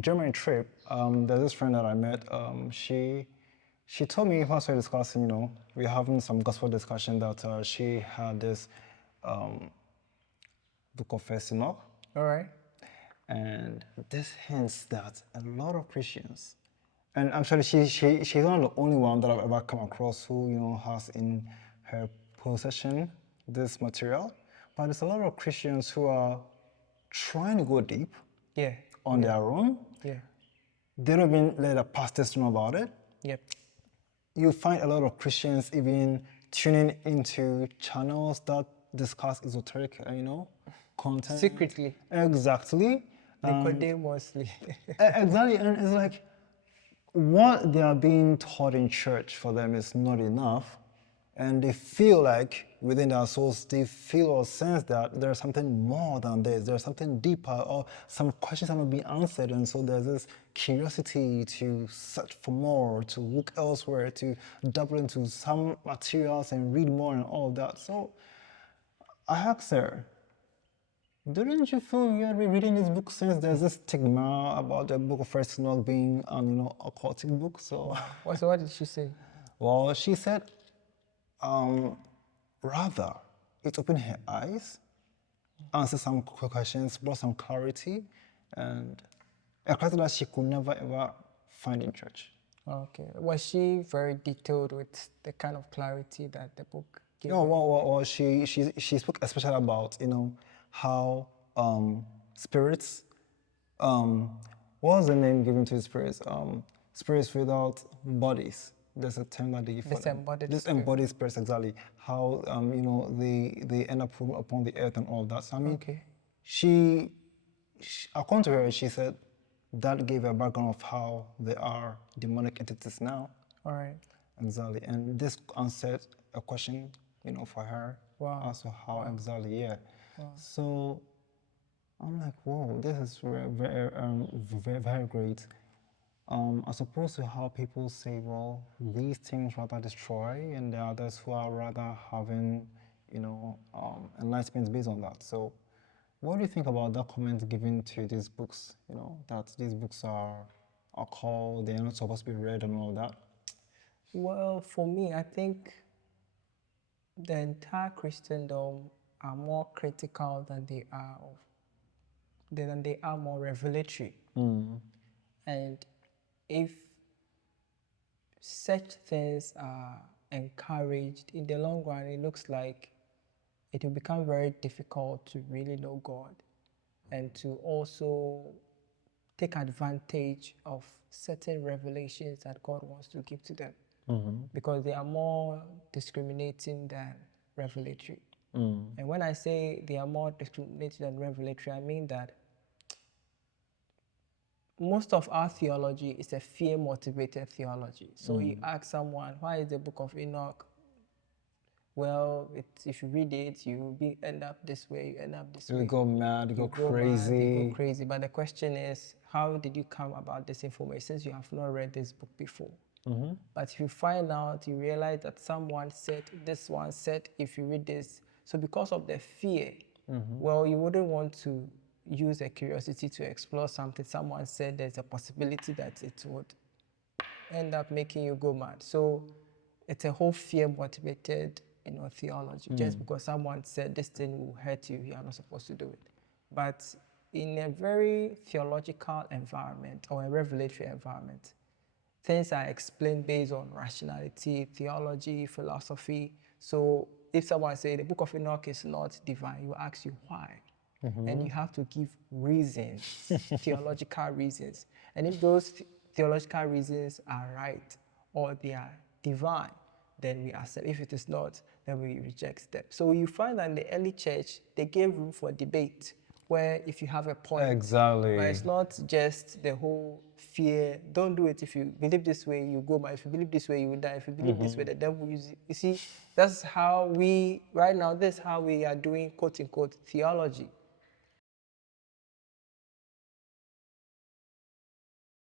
Germany trip, there's this friend that I met. She told me once we were discussing, we're having some gospel discussion that she had this book of First Enoch, All right. and this hints that a lot of Christians, and actually she's not the only one that I've ever come across who has in her possession this material, but there's a lot of Christians who are trying to go deep Yeah. on their own. Yeah. They don't even let the pastors know about it. Yep. You find a lot of Christians even tuning into channels that discuss esoteric, content. Secretly. Exactly. Nicodemously. Exactly, and it's like what they are being taught in church for them is not enough, and they feel like within their souls they feel or sense that there's something more than this, there's something deeper, or some questions are not being answered, and so there's this curiosity to search for more, to look elsewhere, to double into some materials and read more and all of that. So I asked her, didn't you feel weird reading this book since there's this stigma about the book of First Enoch being an occultic book? So, So what did she say? well, she said, rather, it opened her eyes, answered some questions, brought some clarity, and a clarity that she could never ever find in church. Okay. Was she very detailed with the kind of clarity that the book gave? No, well, she spoke especially about how spirits, what was the name given to the spirits? Spirits without bodies. There's a term that they give for them. Disembodied spirits, exactly. How they end up upon the earth and all that. So I mean, Okay. she according to her, she said that gave her a background of how there are demonic entities now. All right. Exactly, and this answered a question, for her. Wow. As to how exactly, yeah. Wow. So I'm like, whoa, this is very, very great. As opposed to how people say, well, these things rather destroy, and there are others who are rather having, enlightenment based on that. So, what do you think about that comment given to these books? That these books are called, they're not supposed to be read and all that. Well, for me, I think the entire Christendom are more critical than they are more revelatory. And if such things are encouraged, in the long run, it looks like it will become very difficult to really know God and to also take advantage of certain revelations that God wants to give to them. Because they are more discriminating than revelatory. And when I say they are more discriminating than revelatory, I mean that most of our theology is a fear-motivated theology. So you ask someone, why is the book of Enoch? Well, if you read it, you end up this way, you end up this way. You go mad, you go crazy. Mad, you go crazy. But the question is, how did you come about this information since you have not read this book before? But if you find out, you realize that someone said, this one said, if you read this. So because of the fear, well, you wouldn't want to use a curiosity to explore something. Someone said there's a possibility that it would end up making you go mad. So it's a whole fear-motivated, theology. Just because someone said this thing will hurt you, you are not supposed to do it. But in a very theological environment or a revelatory environment, things are explained based on rationality, theology, philosophy. So if someone says the book of Enoch is not divine, you ask you why. And you have to give reasons, theological reasons. And if those theological reasons are right or they are divine, then we accept. If it is not, then we reject them. So you find that in the early church, they gave room for debate, where if you have a point, exactly, but it's not just the whole fear. Don't do it. If you believe this way, you go mad. If you believe this way, you will die. If you believe this way, the devil will use it. You see, that's how right now, this is how we are doing quote unquote theology.